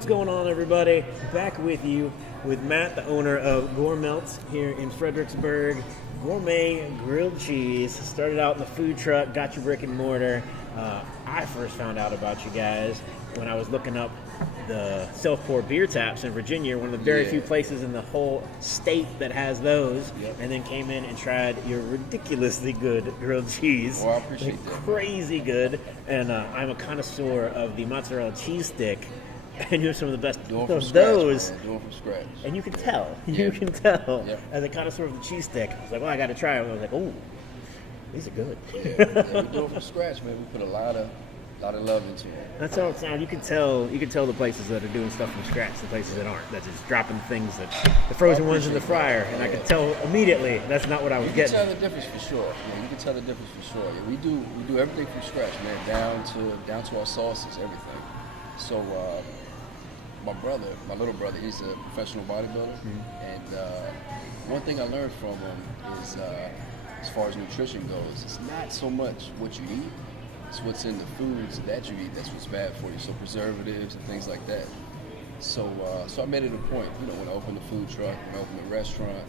What's going on, everybody? Back with you with Matt, the owner of Gourmeltz here in Fredericksburg. Gourmet grilled cheese. Started out in the food truck, got your brick and mortar. I first found out about you guys when I was looking up the self-pour beer taps in Virginia, one of the very few places in the whole state that has those, and then came in and tried your ridiculously good grilled cheese. Well, I appreciate that. Crazy good, and I'm a connoisseur of the mozzarella cheese stick, and you're some of the best of those. Doing from scratch. And you can tell, as a connoisseur of the cheese stick, I was like, well, I got to try it. I was like, oh, these are good. We do it from scratch, man. We put a lot of love into it. That's how it sounds. You can tell the places that are doing stuff from scratch, the places that aren't. That's just dropping things the frozen ones in the fryer, and I could tell immediately that's not what I was getting. You can tell the difference for sure. Yeah, you can tell the difference for sure. Yeah, we do everything from scratch, man, down to our sauces, everything. So my little brother, he's a professional bodybuilder, and one thing I learned from him is as far as nutrition goes, it's not so much what you eat. It's what's in the foods that you eat that's what's bad for you. So preservatives and things like that. So I made it a point, when I opened the food truck, when I opened the restaurant,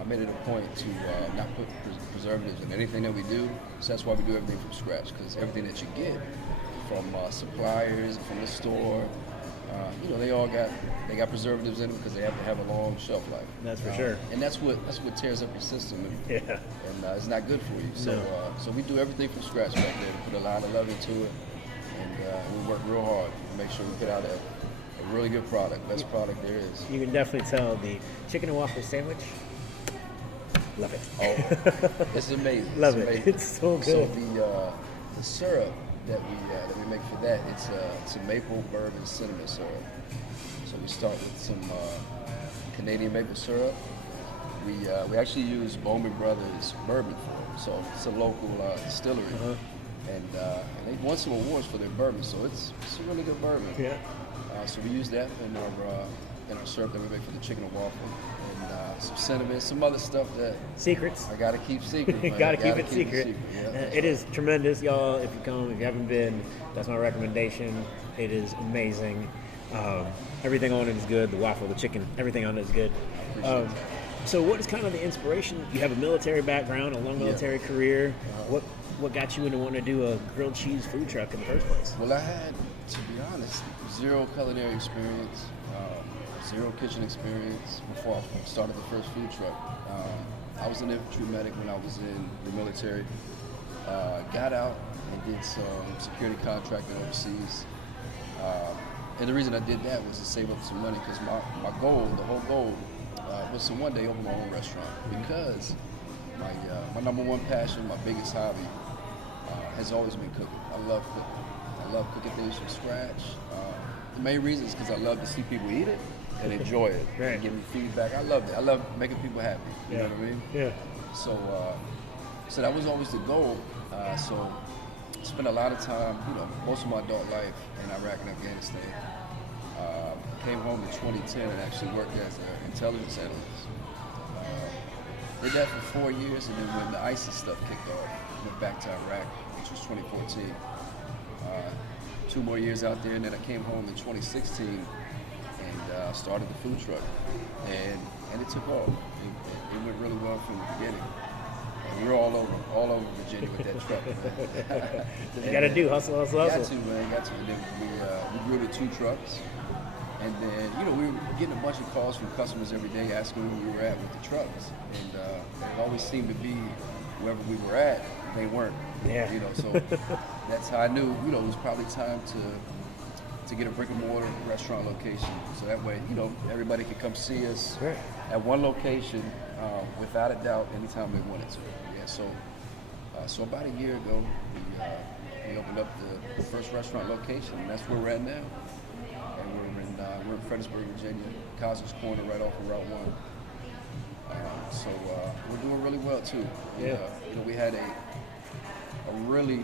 I made it a point to not put preservatives in anything that we do. So that's why we do everything from scratch, because everything that you get from suppliers, from the store, they got preservatives in them because they have to have a long shelf life. That's for sure. And that's what tears up your system. And it's not good for you. So so we do everything from scratch back there. We put a lot of love into it, and we work real hard to make sure we put out a really good product, best product there is. You can definitely tell the chicken and waffle sandwich. Love it. Oh, it's amazing. Love it. It's so good. So the syrup that we make for that, it's a maple bourbon cinnamon syrup. So we start with some Canadian maple syrup. We actually use Bowman Brothers bourbon for it. So it's a local distillery, and they won some awards for their bourbon. So it's a really good bourbon. Yeah. So we use that in our syrup that we make for the chicken and waffle. Some cinnamon, some other stuff that secrets. I gotta keep secret. Gotta keep it secret. Yeah, it is tremendous, y'all. If you haven't been, that's my recommendation. It is amazing. Everything on it is good. The waffle, the chicken, everything on it is good. So, what is kind of the inspiration? You have a military background, a long military career. What got you into wanting to do a grilled cheese food truck in the first place? Well, I had, to be honest, zero culinary experience. Zero kitchen experience before I started the first food truck. I was an infantry medic when I was in the military. Got out and did some security contracting overseas. And the reason I did that was to save up some money, because my goal, the whole goal, was to one day open my own restaurant. Because my number one passion, my biggest hobby, has always been cooking. I love cooking. I love cooking things from scratch. The main reason is because I love to see people eat it and enjoy it, and give me feedback. I love it. I love making people happy. You know what I mean? Yeah. So that was always the goal. So I spent a lot of time, most of my adult life in Iraq and Afghanistan. Came home in 2010 and actually worked as an intelligence analyst. Did that for 4 years, and then when the ISIS stuff kicked off, went back to Iraq, which was 2014. 2 more years out there, and then I came home in 2016 and started the food truck, and it took off. It went really well from the beginning. And we're all over Virginia with that truck. You got to do hustle. Got to, man. And then we grew to 2 trucks, and then we were getting a bunch of calls from customers every day asking where we were at with the trucks, and it always seemed to be wherever we were at, they weren't. Yeah. So that's how I knew, it was probably time to get a brick and mortar restaurant location. So that way, everybody could come see us at one location without a doubt anytime they wanted to. Yeah. So about a year ago, we opened up the first restaurant location, and that's where we're at now. And we're in Fredericksburg, Virginia, Cosner's Corner, right off of Route 1. So we're doing really well too. Yeah. We had a really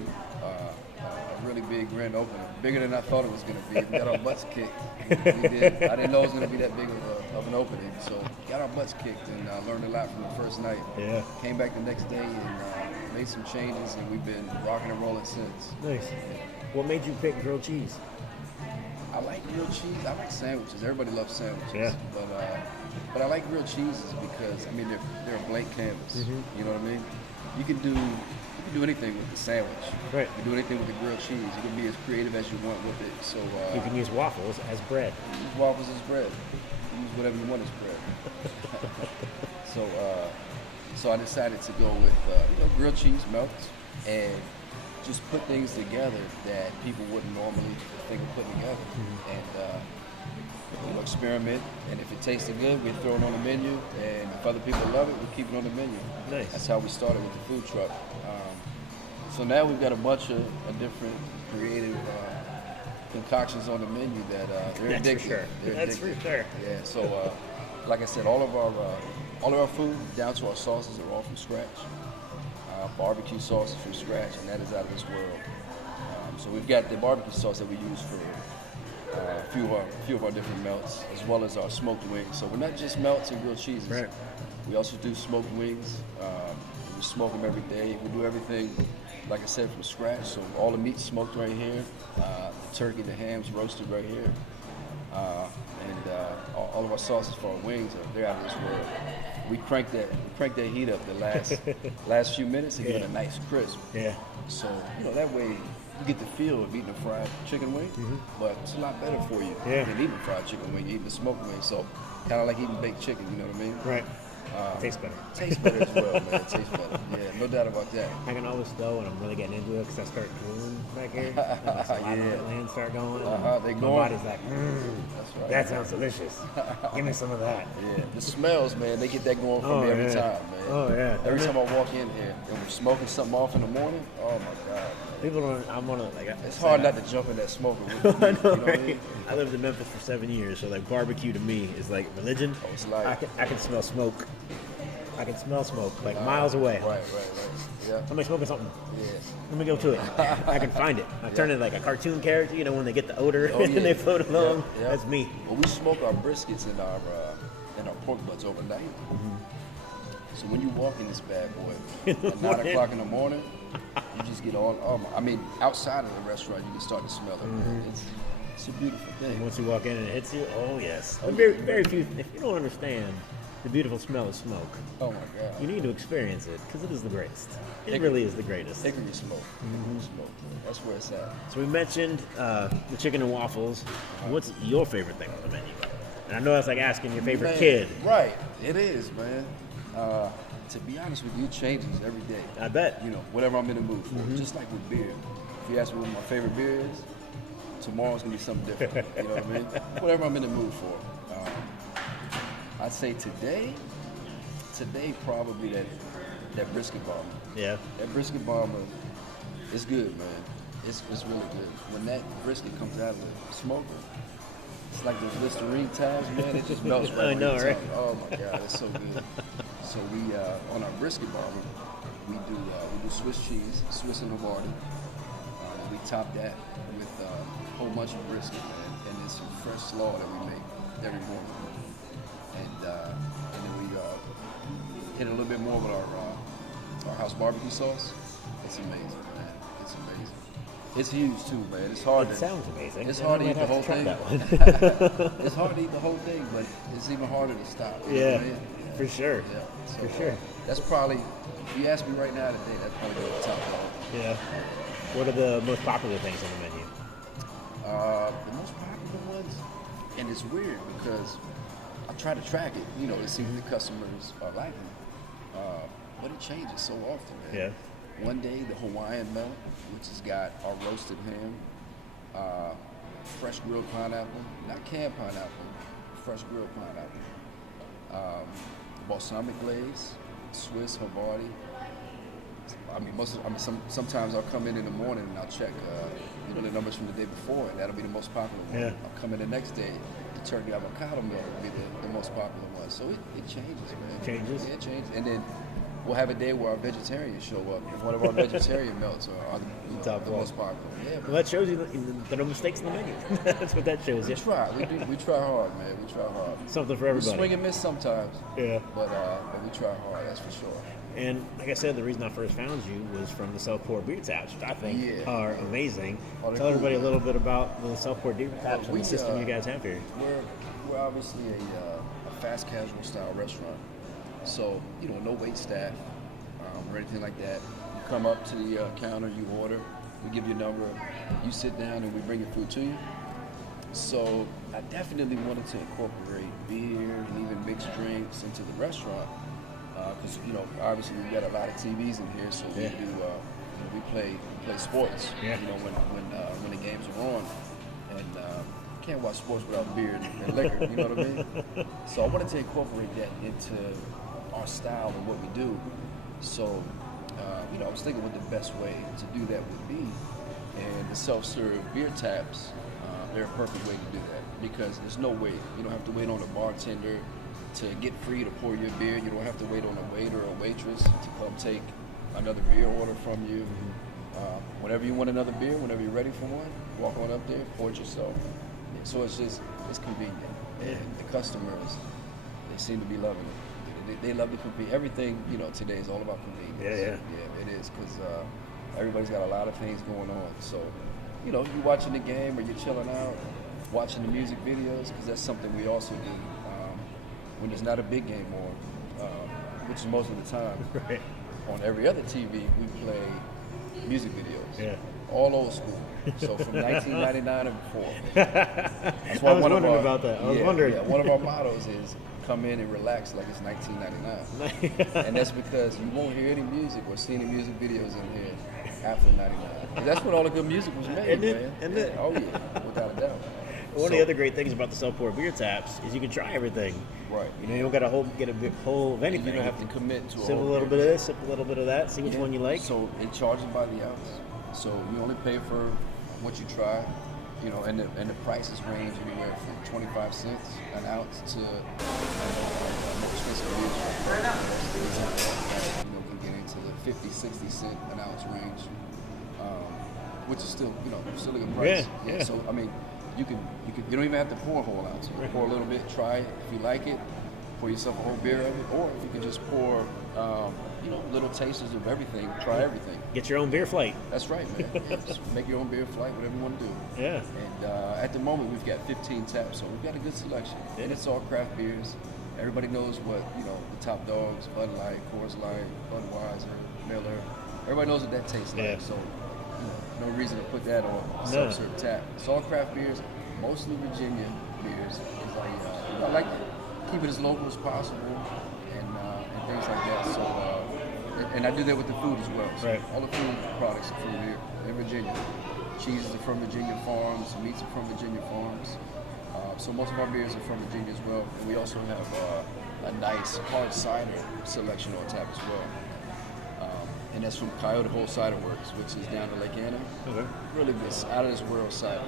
big grand opening, bigger than I thought it was going to be. We got our butts kicked. We did. I didn't know it was going to be that big of an opening. So got our butts kicked and learned a lot from the first night. Yeah. Came back the next day and made some changes, and we've been rocking and rolling since. Nice. What made you pick grilled cheese? I I like grilled cheese. I like sandwiches. Everybody loves sandwiches. Yeah. But I like grilled cheeses because I mean they're a blank canvas. You know what I mean? You can do anything with the sandwich. Right. You can do anything with the grilled cheese. You can be as creative as you want with it. So You can use waffles as bread. use waffles as bread. Use whatever you want as bread. So I decided to go with grilled cheese melts and just put things together that people wouldn't normally think of putting together, and experiment. And if it tasted good, we'd throw it on the menu. And if other people love it, we'd keep it on the menu. Nice. That's how we started with the food truck. So now we've got a bunch of different creative concoctions on the menu that they're That's addictive. for sure. They're That's addictive. for sure. Yeah. So like I said, all of our food, down to our sauces, are all from scratch. Barbecue sauce is from scratch, and that is out of this world. So we've got the barbecue sauce that we use for a few of our different melts, as well as our smoked wings. So we're not just melts and grilled cheeses. Right. We also do smoked wings. We smoke them every day. We do everything, like I said, from scratch. So all the meat's smoked right here. The turkey, the ham's roasted right here. And all of our sauces for our wings they're out of this world. We crank that heat up the last few minutes and give it a nice crisp. Yeah. So that way you get the feel of eating a fried chicken wing, but it's a lot better for you than eating a fried chicken wing. You're eating a smoked wing, so kind of like eating baked chicken. You know what I mean? Right. Tastes better. Tastes better as well, man. It tastes better. Yeah, no doubt about that. I can always tell when I'm really getting into it because I start drooling back here. And so a lot of the lands start going. They My go. body's like, That's right. that sounds delicious. Give me some of that. Yeah, the smells, man, they get that going for me every time, man. Oh, yeah. Every time I walk in here and we're smoking something off in the morning, oh my God. People don't, I'm one of, like, It's hard not to jump in that smoker with the I meat, know, you know what I right? mean? I lived in Memphis for 7 years, so like barbecue to me is like religion. Oh, it's like I can smell smoke. I can smell smoke like miles away. Right. Yeah. Somebody smoking something. Yeah. Let me go to it. I can find it. I turn it like a cartoon character, when they get the odor Oh, and yeah. they float along. Yeah. That's me. Well, we smoke our briskets and our pork butts overnight. So when you walk in this bad boy at 9 o'clock in the morning, you just get all. I mean, outside of the restaurant, you can start to smell it. It's a beautiful thing. Once you walk in and it hits you, oh yes. Very few. If you don't understand the beautiful smell of smoke, Oh my God. you need to experience it because it is the greatest. It Hickory. really is the greatest. Hickory smoke. Hickory smoke. That's where it's at. So we mentioned the chicken and waffles. What's your favorite thing on the menu? And I know that's like asking your favorite Man, kid. Right. It is, man. To be honest with you, it changes every day. I bet. Whatever I'm in the mood for. Just like with beer. If you ask me what my favorite beer is, tomorrow's gonna be something different. You know what I mean? Whatever I'm in the mood for. I'd say today probably that brisket bomber. Yeah. That brisket bomber is good, man. It's really good. When that brisket comes out of the smoker, it's like those Listerine tabs, man. It just melts right I know, on your right? tongue. Oh my God, it's so good. So we on our brisket bomber, we do Swiss cheese, Swiss and Havarti. We top that with a whole bunch of brisket, man, and then some fresh slaw that we make every morning. And then we hit a little bit more with our house barbecue sauce. It's amazing, man. It's amazing. It's huge too, man. It's hard. It sounds amazing. It's hard to I eat the might whole have to thing. try that one. It's hard to eat the whole thing, but it's even harder to stop. You know Yeah, what I mean? for sure. Yeah, so, For sure. That's probably, if you ask me right now today, that's probably the top dog. Yeah. What are the most popular things on the menu? The most popular ones, and it's weird because I try to track it, to see what the customers are liking. But it changes so often, man. Yeah. One day, the Hawaiian melt, which has got our roasted ham, fresh grilled pineapple, not canned pineapple, fresh grilled pineapple, balsamic glaze, Swiss Havarti. Sometimes I'll come in the morning and I'll check, the numbers from the day before, and that'll be the most popular one. Yeah. I'll come in the next day, the turkey avocado milk will be the most popular one. So it changes, man. Changes? Yeah, it changes. And then we'll have a day where our vegetarians show up. And one of our vegetarian melts are the most popular. Yeah, Well, that shows you that there are no mistakes in the menu. That's what that shows you. we try. We try hard, man. We try hard. Something for We everybody. swing and miss sometimes. Yeah. But we try hard. That's for sure. And like I said, the reason I first found you was from the self-pour beer taps, which I think Yeah. are amazing. Oh, they're Tell everybody cool. a little bit about the self-pour beer taps and we, the system you guys have here. We're obviously a fast casual style restaurant, so no wait staff or anything like that. You come up to the counter, you order, we give you a number, you sit down, and we bring your food to you. So I definitely wanted to incorporate beer and even mixed drinks into the restaurant because obviously we've got a lot of TVs in here, so we do we play sports. Yeah. When the games are on, and can't watch sports without beer and liquor. You know what I mean? So I wanted to incorporate that into our style and what we do. So I was thinking what the best way to do that would be, and the self-serve beer taps. They're a perfect way to do that because there's no wait. You don't have to wait on a bartender to get free to pour your beer. You don't have to wait on a waiter or waitress to come take another beer order from you. Whenever you want another beer, whenever you're ready for one, walk on up there, pour it yourself. So it's convenient. And the customers, they seem to be loving it. They love the convenience. Everything, today is all about convenience. Yeah, it is because everybody's got a lot of things going on. So, you're watching the game or you're chilling out, watching the music videos, because that's something we also do when there's not a big game on, which is most of the time. Right. On every other TV, we play music videos. Yeah. All old school. So from 1999 and before. That's I was wondering about that. I was wondering. Yeah, one of our mottos is come in and relax like it's 1999. And that's because you won't hear any music or see any music videos in here after 99. 'Cause that's when all the good music was made, man. Oh yeah, without a doubt. One of the other great things about the self-pour beer taps is you can try everything. Right. You don't got to get a big whole of anything. You don't have to commit to sip a little bit of this, sip a little bit of that, see which one you like. So it charges by the ounce. So you only pay for what you try, and the prices range anywhere from 25 cents an ounce to more expensive beers. Can get into the 50, 60 cent an ounce range, which is still a good price. Yeah. So I mean, you don't even have to pour a whole ounce. You pour a little bit, try it. If you like it, pour yourself a whole beer of it, or you can just pour little tasters of everything. Try everything. Get your own beer flight. That's right, man. Yeah, just make your own beer flight, whatever you want to do. Yeah. And at the moment, we've got 15 taps, so we've got a good selection. Yeah. And it's all craft beers. Everybody knows what the top dogs: Bud Light, Coors Light, Budweiser, Miller. Everybody knows what that tastes like. Yeah. So no reason to put that on a self-serve tap. It's all craft beers, mostly Virginia beers. I like to keep it as local as possible and things like that. So, and I do that with the food as well. So right. All the food products are from here in Virginia. Cheeses are from Virginia farms, meats are from Virginia farms. So most of our beers are from Virginia as well. And we also have a nice hard cider selection on tap as well. And that's from Coyote Hole Cider Works, which is down in Lake Anna. Okay. Really good, out of this world cider.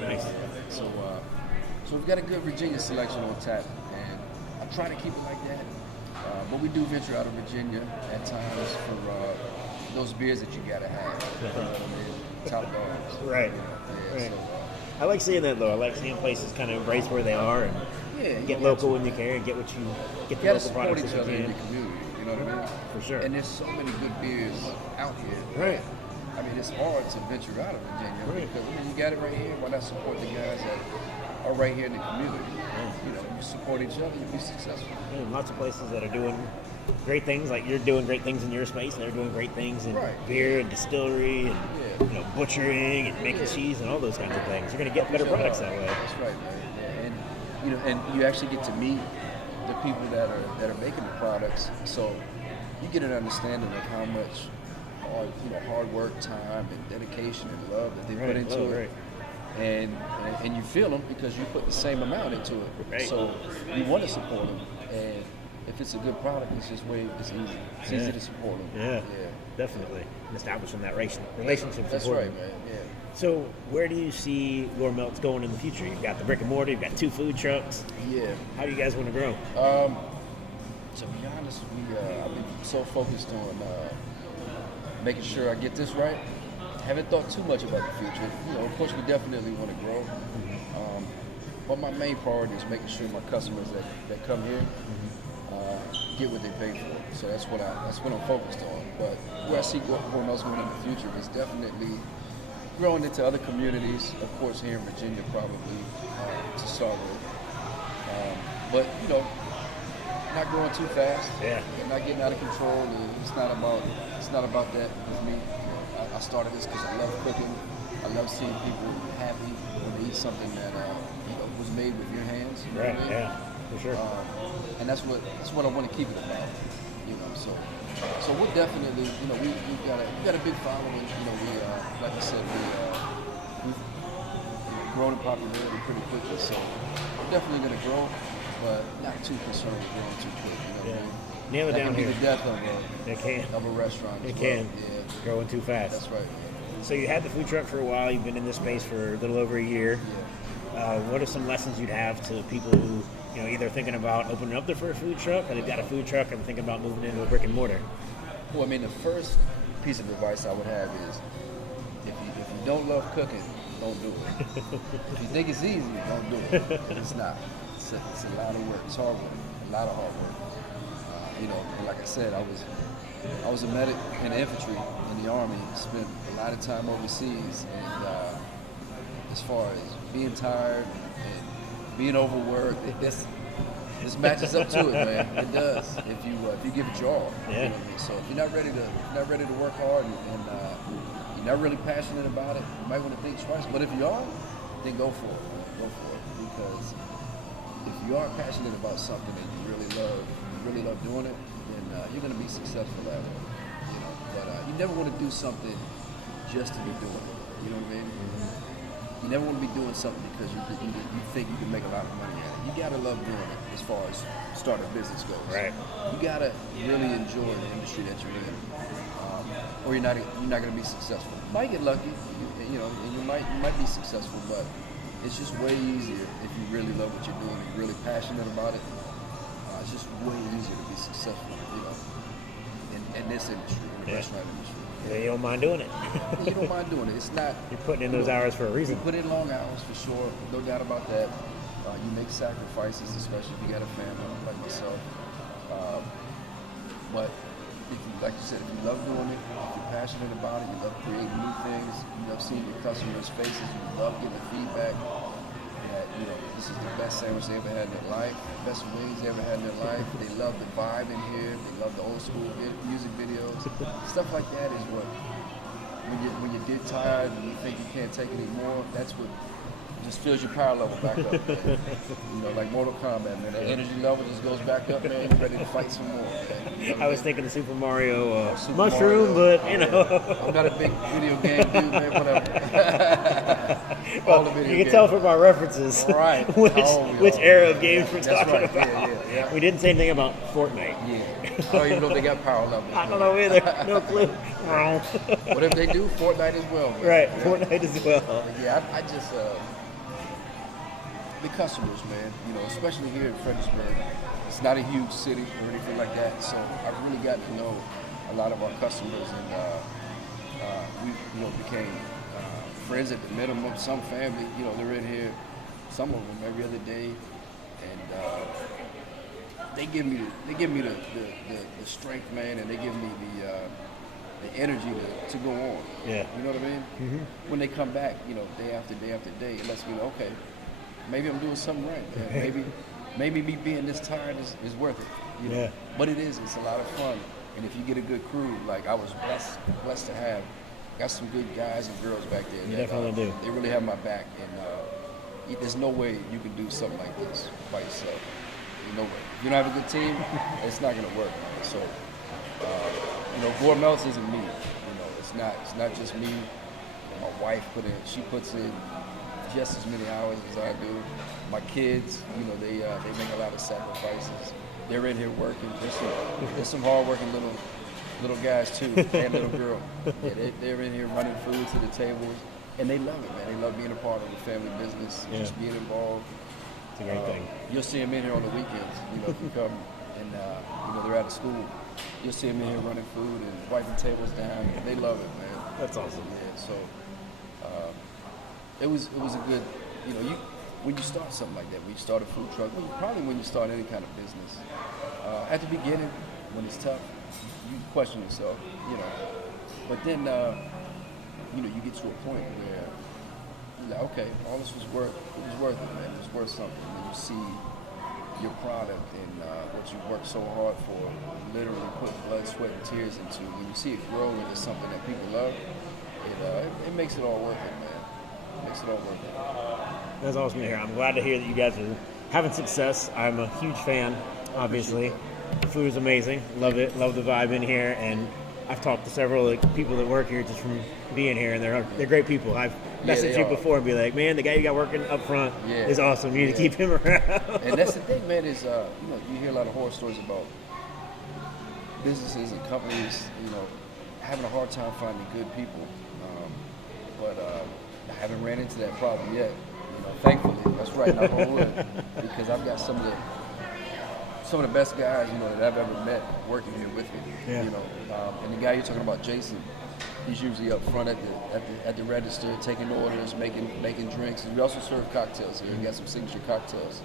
Nice. So we've got a good Virginia selection on tap, and I try to keep it like that. But we do venture out of Virginia at times for those beers that you gotta have. Top dogs. Right. Yeah, Right. So, I like seeing that though. I like seeing places kind of embrace where they are and get local when you can, and get the you local gotta support products each that other you in can. your community. You know what I mean? For sure. And there's so many good beers out here. Right. I mean, it's hard to venture out of Virginia Right. because you got it right here. Why not support the guys that are right here in the community? Yeah. You support each other, you'll be successful. Yeah, lots of places that are doing great things, like you're doing great things in your space, and they're doing great things in Right. beer and distillery and butchering and making cheese and all those kinds of things. You're going to get better products that way. That's right, man. Yeah. And you actually get to meet the people that are making the products, so you get an understanding of how much hard work, time, and dedication and love that they put into it. Right. And you feel them because you put the same amount into it. Right. So you want to support them, and if it's a good product, it's easy. It's easy to support them. Yeah. Definitely. And establishing that relationship. That's right, man. Yeah. So where do you see Gourmeltz going in the future? You've got the brick and mortar, you've got 2 food trucks. Yeah. How do you guys want to grow? To be honest, I've been so focused on making sure I get this right. Haven't thought too much about the future. Of course, we definitely want to grow. But my main priority is making sure my customers that come here get what they pay for. So that's what I'm focused on. But where I see Gourmeltz going in the future is definitely growing into other communities. Of course, here in Virginia, probably to start with. But not growing too fast. Yeah. And not getting out of control. It's not about that with me. I started this because I love cooking. I love seeing people happy when they eat something that was made with your hands. You know Right. what I mean? Yeah. For sure. And that's what I want to keep it about. So we're definitely we've got a big following. We like I said we've grown in popularity pretty quickly. So we're definitely going to grow, but not too concerned with growing too quick. Yeah. Nail it that down can here. be the death of a restaurant. It as can. well. Yeah. Growing too fast. That's right. So you had the food truck for a while. You've been in this space for a little over a year. Yeah. What are some lessons you'd have to people who, either thinking about opening up their first food truck, or they've got a food truck and thinking about moving into a brick and mortar? Well, I mean, the first piece of advice I would have is, if you don't love cooking, don't do it. If you think it's easy, don't do it. It's not. It's a lot of work. It's hard work. A lot of hard work. But like I said, I was a medic in the infantry in the Army. Spent a lot of time overseas, and as far as being tired and being overworked, this matches up to it, man. It does. If you give it your all. Yeah. You know what I mean? So if you're not ready to work hard and you're not really passionate about it, you might want to think twice. But if you are, then go for it. Go for it. Because if you are passionate about something and you really love doing it, then you're going to be successful at it. But you never want to do something just to be doing it. You know what I mean? You never want to be doing something because you think you can make a lot of money at it. You gotta love doing it as far as starting a business goes. Right. You gotta really enjoy the industry that you're in, or you're not gonna be successful. You might get lucky, and you might be successful, but it's just way easier if you really love what you're doing and you're really passionate about it. It's just way easier to be successful, in this industry, in the restaurant industry. Yeah, you don't mind doing it. You don't mind doing it. It's not. You're putting in those hours for a reason. You put in long hours for sure, no doubt about that. You make sacrifices, especially if you got a family like myself. But like you said, if you love doing it, if you're passionate about it, you love creating new things, you love seeing your customers' faces, you love getting feedback that this is the best sandwich they ever had in their life, the best wings they ever had in their life. They love the vibe in here. They love the old school music videos. Stuff like that is what, when you get tired and you think you can't take it anymore, that's what just fills your power level back up. Like Mortal Kombat, man. That energy level just goes back up, man. You're ready to fight some more. Man. I was thinking of Super Mario Super mushroom, Mario. but I'm not a big video game dude, man. Whatever. All the video you can games. tell from our references Right. which era of games we're That's talking right. about. Yeah. We didn't say anything about Fortnite. Yeah. I don't even know if they got power levels. I don't know either. No clue. What if they do? Fortnite as well. Man. Right, Yeah. Fortnite as well. Yeah, I just the customers, man. Especially here in Fredericksburg. It's not a huge city or anything like that, so I've really got to know a lot of our customers, and we became friends at the minimum. Some family, they're in here, some of them every other day, and they give me the strength, man, and they give me the energy to go on. Yeah. You know what I mean? Mm-hmm. When they come back, day after day after day, it lets me know, okay, maybe I'm doing something right. Maybe me being this tired is worth it. Yeah. But it is. It's a lot of fun. And if you get a good crew, like I was blessed to have, got some good guys and girls back there. You definitely do. They really have my back, and there's no way you can do something like this by yourself. No way. If you don't have a good team, it's not gonna work. So, Gourmeltz isn't me. It's not just me. My wife she puts in just as many hours as I do. My kids, they make a lot of sacrifices. They're in here working. There's some hardworking little guys too, and little girl. Yeah, they're in here running food to the tables, and they love it, man. They love being a part of the family business, just being involved. It's a great thing. You'll see them in here on the weekends. If you come and they're out of school, you'll see them in here running food and wiping tables down. They love it, man. That's awesome. Yeah, so it was a good, when you start something like that, when you start a food truck, probably when you start any kind of business, at the beginning, when it's tough, you question yourself, but then, you get to a point where you're like, okay, all this was worth it, man. It was worth something. And you see your product and what you worked so hard for, literally put blood, sweat, and tears into. When you see it grow into something that people love, it makes it all worth it, man. It makes it all worth it. That's awesome to hear. I'm glad to hear that you guys are having success. I'm a huge fan, obviously. The food is amazing. Love it. Love the vibe in here. And I've talked to several people that work here just from being here, and they're great people. I've messaged you before and be like, man, the guy you got working up front is awesome. You need to keep him around. And that's the thing, man, is you hear a lot of horror stories about businesses and companies, having a hard time finding good people. But I haven't ran into that problem yet. Thankfully, that's right, knock on wood, because I've got some of the best guys, that I've ever met working here with me. Yeah. And the guy you're talking about, Jason, he's usually up front at the register, taking orders, making drinks. And we also serve cocktails here. We got some signature cocktails.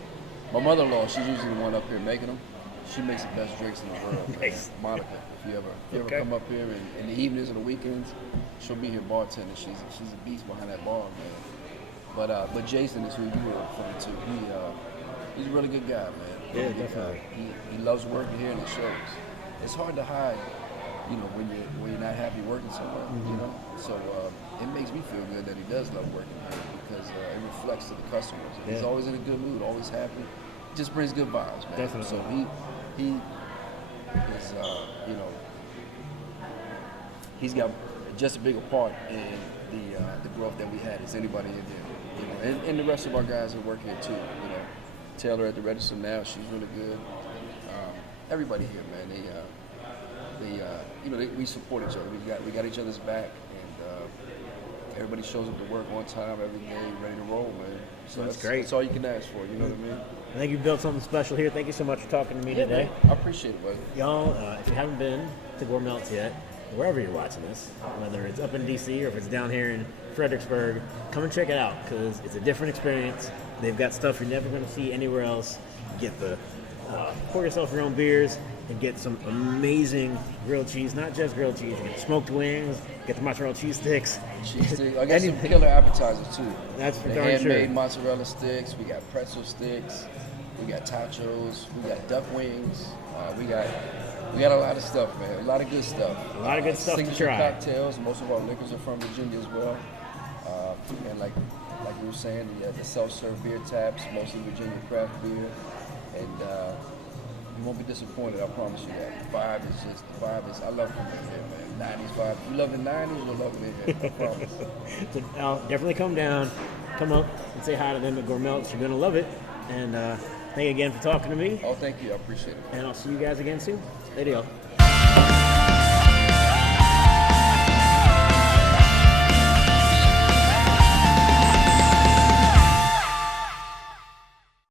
My mother-in-law, she's usually the one up here making them. She makes the best drinks in the world. Nice. Monica, if you ever come up here in the evenings or the weekends, she'll be here bartending. She's a beast behind that bar, man. But Jason is who you were referring to. He's a really good guy, man. Yeah, definitely. He loves working here, and it shows. It's hard to hide, when you're not happy working somewhere, So it makes me feel good that he does love working here because it reflects to the customers. Yeah. He's always in a good mood, always happy. Just brings good vibes, man. Definitely. So he is, he's got just as big a part in the growth that we had as anybody in there. And the rest of our guys that work here too. Taylor at the register now, she's really good. Everybody here, man, we support each other. We got each other's back, and everybody shows up to work on time every day, ready to roll, man. So that's great. That's all you can ask for. You know what I mean? I think you built something special here. Thank you so much for talking to me today. Man, I appreciate it, buddy. Y'all, if you haven't been to Gourmeltz yet, wherever you're watching this, whether it's up in DC or if it's down here in Fredericksburg, come and check it out because it's a different experience. They've got stuff you're never going to see anywhere else. Get pour yourself your own beers and get some amazing grilled cheese. Not just grilled cheese. You get smoked wings, get the mozzarella cheese sticks. I got some killer appetizers too. That's for the darn sure. handmade mozzarella sticks. We got pretzel sticks. We got tachos. We got duck wings. We got a lot of stuff, man. A lot of good stuff. A lot of good stuff to signature try. Cocktails. Most of our liquors are from Virginia as well. And like we were saying, the self-serve beer taps, mostly Virginia craft beer. And you won't be disappointed, I promise you that. The vibe is, I love coming in here, man. 90s vibe. If you love the 90s, you'll love it in here, I promise. So definitely come down, come up and say hi to them at Gourmeltz. You're going to love it. And thank you again for talking to me. Oh, thank you. I appreciate it. And I'll see you guys again soon. Later, y'all.